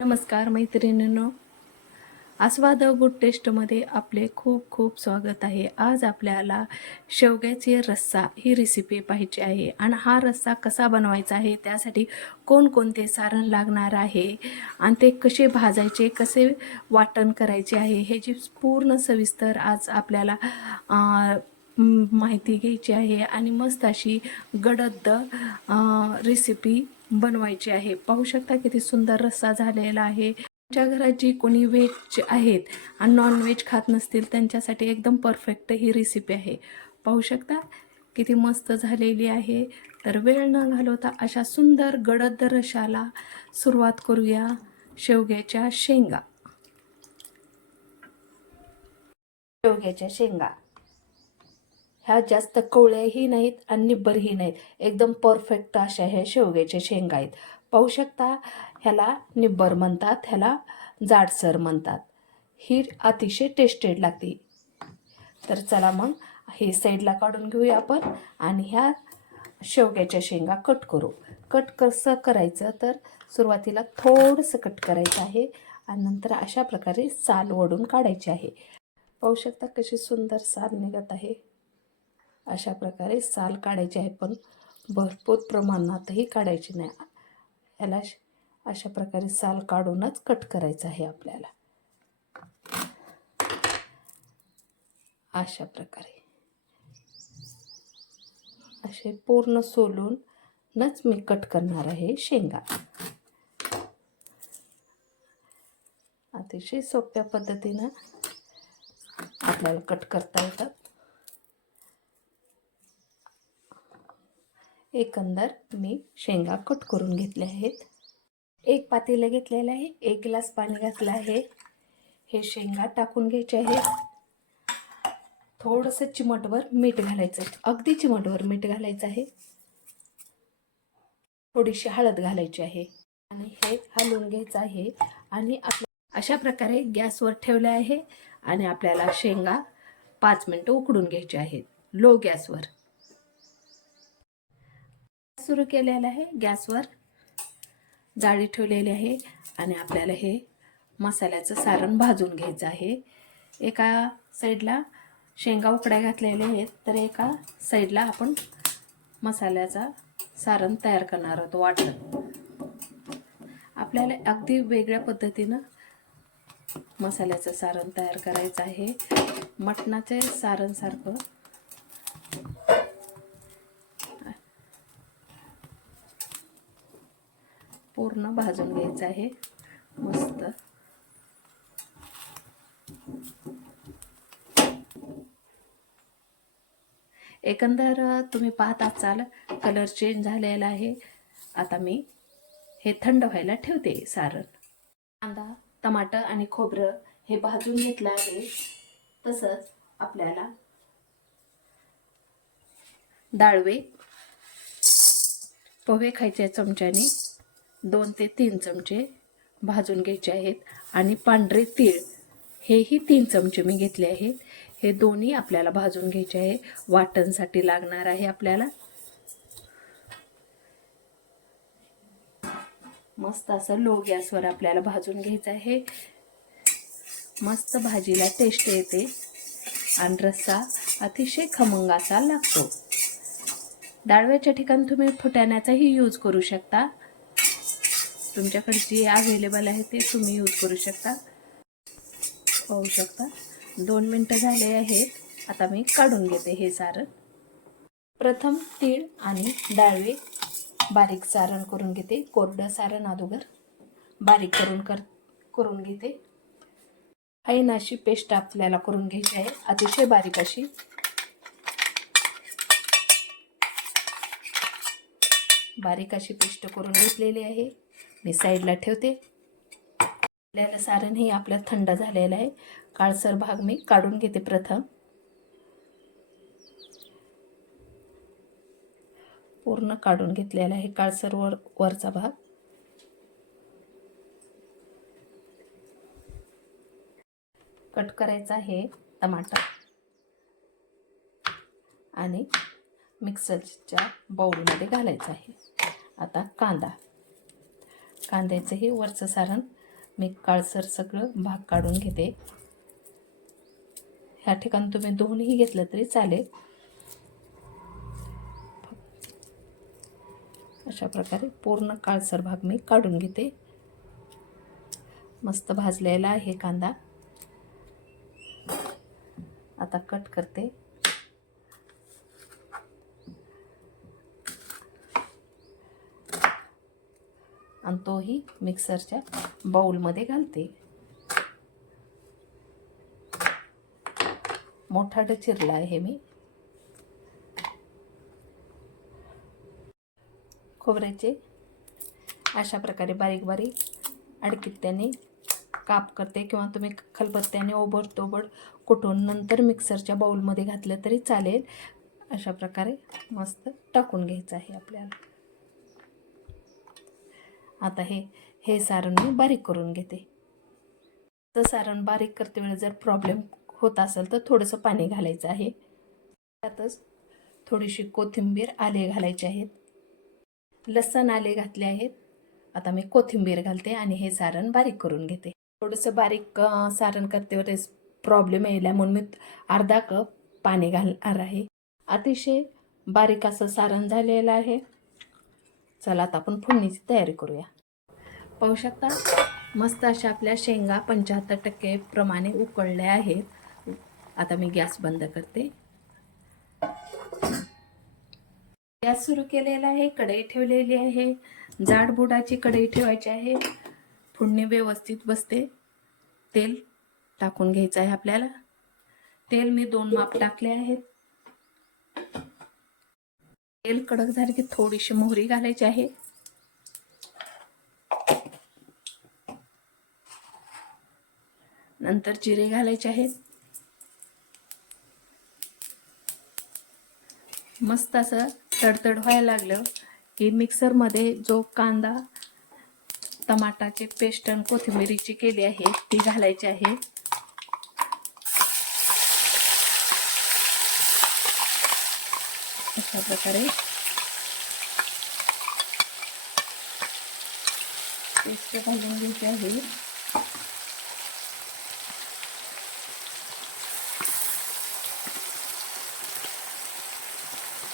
नमस्कार मैत्रिणींनो. आस्वाद गुड टेस्टमध्ये आपले खूप खूप स्वागत आहे. आज आपल्याला शेवग्याची रस्सा ही रेसिपी पाहिजे आहे आणि हा रस्सा कसा बनवायचा आहे त्यासाठी कोणकोणते सारण लागणार आहे आणि ते कसे भाजायचे कसे वाटण करायचे आहे ह्याची पूर्ण सविस्तर आज आपल्याला माहिती घ्यायची आहे. आणि मस्त अशी गडद रेसिपी बनवायची आहे. पाहू शकता किती सुंदर रस्सा झालेला आहे. तुमच्या घरात जी कोणी व्हेज आहेत आणि नॉनव्हेज खात नसतील त्यांच्यासाठी एकदम परफेक्ट ही रेसिपी आहे. पाहू शकता किती मस्त झालेली आहे. तर वेळ न घालवता अशा सुंदर गडद रशाला सुरुवात करूया शेवग्याच्या शेंगा. शेवग्याच्या शेंगा. ह्या जास्त कवळ्याही नाहीत आणि निब्बरही नाहीत. एकदम परफेक्ट अशा ह्या शेवग्याच्या शेंगा आहेत. पाहू शकता ह्याला निब्बर म्हणतात ह्याला जाडसर म्हणतात. ही अतिशय टेस्टेड लागते. तर चला मग हे साईडला काढून घेऊया आपण आणि ह्या शेवग्याच्या शेंगा कट करू. कट कसं करायचं? तर सुरुवातीला थोडंसं कट करायचं आहे आणि नंतर अशा प्रकारे साल ओढून काढायची आहे. पाहू शकता कशी सुंदर साल निघत आहे. अशा प्रकारे साल काढायची आहे पण भरपूर प्रमाणातही काढायची नाही. याला अशा प्रकारे साल काढूनच कट करायचं आहे आपल्याला. अशा प्रकारे. असे पूर्ण सोलूनच मी कट करणार आहे शेंगा. अतिशय सोप्या पद्धतीनं आपल्याला कट करता येतात. एकंदर मी शेंगा कट करून घेतल्या आहेत. एक पातेलं घेतलेलं आहे एक ग्लास पाणी घातलं आहे. हे शेंगा टाकून घ्यायचे आहेत. थोडंसं चिमटवर मीठ घालायचं आहे. अगदी चिमटवर मीठ घालायचं आहे. थोडीशी हळद घालायची आहे. आणि हे हलवून घ्यायचं आहे. आणि आपल्या अशा प्रकारे गॅसवर ठेवले आहे. आणि आपल्याला शेंगा पाच मिनटं उकडून घ्यायचे आहेत. लो गॅसवर. सुरू केलेलं आहे गॅसवर. जाळी ठेवलेली आहे आणि आपल्याला हे मसाल्याचं सारण भाजून घ्यायचं आहे. एका साईडला शेंगा उकड्या घातलेल्या आहेत तर एका साईडला आपण मसाल्याचा सारण तयार करणार आहोत वाटण. आपल्याला अगदी वेगळ्या पद्धतीनं मसाल्याचं सारण तयार करायचं आहे. मटणाचे सारणसारखं पूर्ण भाजून घ्यायचं आहे. मस्त. एकंदर तुम्ही पाहत असाल कलर चेंज झालेला आहे. आता मी हे थंड व्हायला ठेवते सारण. कांदा टमाटर आणि खोबरं हे भाजून घेतलं आहे. तसंच आपल्याला डाळवे पोहे खायचे चमच्याने. दोन ते तीन चमचे भाजून घ्यायचे आहेत आणि पांढरे तीळ हेही तीन चमचे मी घेतले आहेत. हे दोन्ही आपल्याला भाजून घ्यायचे आहे. वाटणसाठी लागणार आहे आपल्याला. मस्त असं लो गॅसवर आपल्याला भाजून घ्यायचं आहे. मस्त भाजीला टेस्ट येते. आणि रस्सा अतिशय खमंग असा लागतो. डाळव्याच्या ठिकाणी तुम्ही फुटाण्याचाही यूज करू शकता. तुमच्याकडे जे अवेलेबल आहे ते तुम्ही यूज करू शकता. पाहू शकता. दोन मिनटं झाले आहेत. आता मी काढून घेते हे सारण. प्रथम तीळ आणि डाळवे बारीक सारण करून घेते. कोरडं सारण अगोदर बारीक करून कर करून घेते. ऐन अशी पेस्ट आपल्याला करून घ्यायची आहे. अतिशय बारीक अशी. बारीक अशी पेस्ट करून घेतलेली आहे. मी साईडला ठेवते. आपल्याला सारण हे आपलं थंड झालेलं आहे. काळसर भाग मी काढून घेते प्रथम. पूर्ण काढून घेतलेला आहे काळसर वर वरचा भाग. कट करायचा आहे टमाटर. आणि मिक्सरच्या बाउलमध्ये घालायचं आहे. आता कांदा. कांद्याचंही वरचं सारण मी काळसर सगळं भाग काढून घेते. ह्या ठिकाणी तुम्ही दोन्ही घेतलं तरी चालेल. अशा प्रकारे पूर्ण काळसर भाग मी काढून घेते. मस्त भाजलेला आहे कांदा. आता कट करते. आणि तोही मिक्सरच्या बाऊलमध्ये घालते. मोठा चिरला आहे मी. खोबऱ्याचे अशा प्रकारे बारीक बारीक अडकित्याने काप करते किंवा तुम्ही खलबत्त्याने ओबड तोबड कुटून नंतर मिक्सरच्या बाऊलमध्ये घातलं तरी चालेल. अशा प्रकारे मस्त टाकून घ्यायचं आहे आपल्याला. आता हे हे सारण मी बारीक करून घेते. तर सारण बारीक करते वेळेस जर प्रॉब्लेम होत असेल तर थोडंसं पाणी घालायचं आहे. त्यातच थोडीशी कोथिंबीर आले घालायचे आहेत. लसण आले घातले आहेत. आता मी कोथिंबीर घालते आणि हे सारण बारीक करून घेते. थोडंसं बारीक सारण करते वेळेस प्रॉब्लेम यायला म्हणून मी अर्धा कप पाणी घालणार आहे. अतिशय बारीक असं सारण झालेलं आहे. चला आता आपण फोडणीची तयारी करूया. पाहू शकता. मस्त अशा आपल्या शेंगा पंच्याहत्तर टक्के प्रमाणे उकळल्या आहेत. आता मी गॅस बंद करते. गॅस सुरू केलेला आहे कढई ठेवलेली आहे. जाड बुडाची कढई ठेवायची आहे. फुडणी व्यवस्थित बसते. तेल टाकून घ्यायचं आहे आपल्याला. तेल मी दोन माप टाकले आहेत. तेल कडक झाले की थोडीशी मोहरी घालायची आहे. नंतर जिरे घालायचे आहेत. मस्त असं तडतड व्हायला लागलं की मिक्सरमध्ये जो कांदा टमाटाचे पेस्ट आणि कोथिंबिरीची केली आहे ती घालायची आहे. अशा प्रकारे. पेस्ट घालून घ्यायची आहे.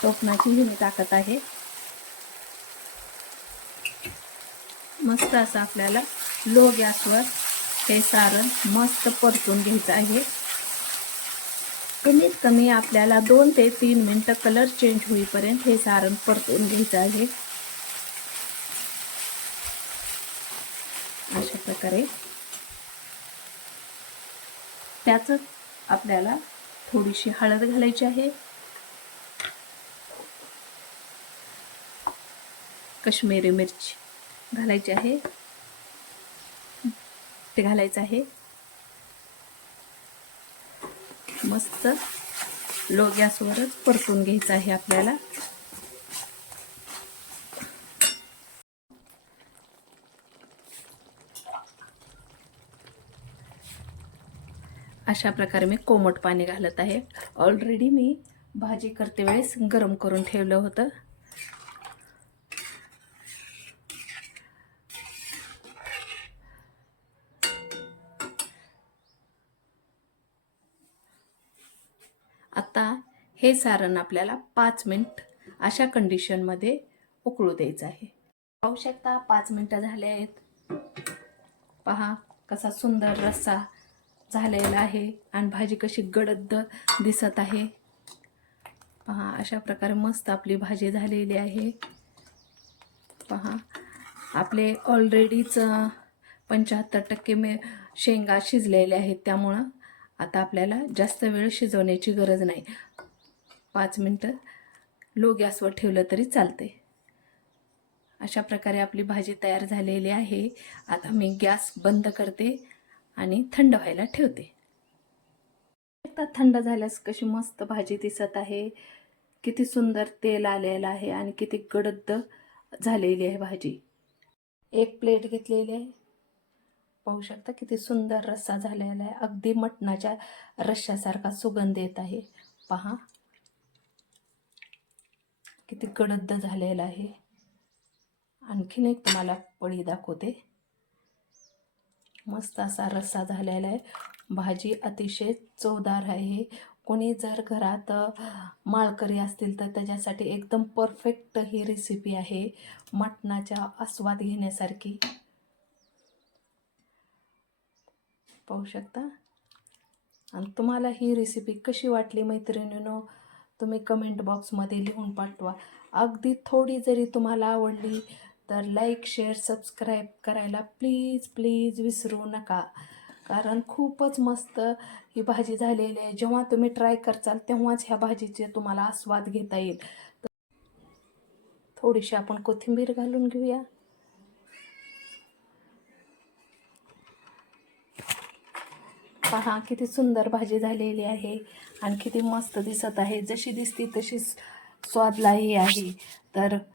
टोपणाचीही मी टाकत आहे. मस्त असं आपल्याला लो गॅसवर हे सारण मस्त परतून घ्यायचं आहे. कमीत कमी आपल्याला दोन ते तीन मिनटं कलर चेंज होईपर्यंत हे सारण परतून घ्यायचं आहे. अशा प्रकारे. त्याच आपल्याला थोडीशी हळद घालायची आहे. कश्मीरी मिरची घालायची आहे. ते घालायचं आहे. मस्त लो गॅसवरच परतून घ्यायचं आहे आपल्याला. अशा प्रकारे मी कोमट पाणी घालत आहे. ऑलरेडी मी भाजी करते वेळेस गरम करून ठेवलं होतं आता हे सारण आपल्याला पाच मिनिट अशा कंडिशनमध्ये उकळू द्यायचं आहे. पाहू शकता पाच मिनटं झाले आहेत. पहा कसा सुंदर रस्सा झालेला आहे आणि भाजी कशी गडद दिसत आहे. पहा अशा प्रकारे मस्त आपली भाजी झालेली आहे. पहा आपले ऑलरेडीच पंच्याहत्तर टक्के मे शेंगा शिजलेल्या आहेत त्यामुळं आता आपल्याला जास्त वेळ शिजवण्याची गरज नाही. पाच मिनटं लो गॅसवर ठेवलं तरी चालते अशा प्रकारे आपली भाजी तयार झालेली आहे. आता मी गॅस बंद करते आणि थंड व्हायला ठेवते. एकदा थंड झाल्यास कशी मस्त भाजी दिसत आहे. किती सुंदर तेल आलेलं आहे आणि किती गडद झालेली आहे भाजी. एक प्लेट घेतलेली आहे. पाहू शकता किती सुंदर रस्सा झालेला आहे. अगदी मटणाच्या रश्श्यासारखा सुगंध येत आहे. पहा. किती गडद झालेला आहे. आणखीन एक तुम्हाला पळी दाखवते. मस्त असा रस्सा झालेला आहे. भाजी अतिशय चवदार आहे. कोणी जर घरात माळकरी असतील तर त्याच्यासाठी एकदम परफेक्ट ही रेसिपी आहे. मटणाच्या आस्वाद घेण्यासारखी. पाहू शकता? आणि तुम्हाला ही रेसिपी कशी वाटली मैत्रिणीनो? तुम्ही कमेंट बॉक्समध्ये लिहून पाठवा. अगदी थोडी जरी तुम्हाला आवडली तर लाईक शेअर सबस्क्राईब करायला प्लीज प्लीज विसरू नका. कारण खूपच मस्त ही भाजी झालेली आहे. जेव्हा तुम्ही ट्राय करचाल तेव्हाच ह्या भाजीचे तुम्हाला आस्वाद घेता येईल. थोडीशी आपण कोथिंबीर घालून घेऊया. पहा किती सुंदर भाजी झालेली आहे आणि किती मस्त दिसत आहे. जशी दिसती तशीच स्वादलाही आहे. तर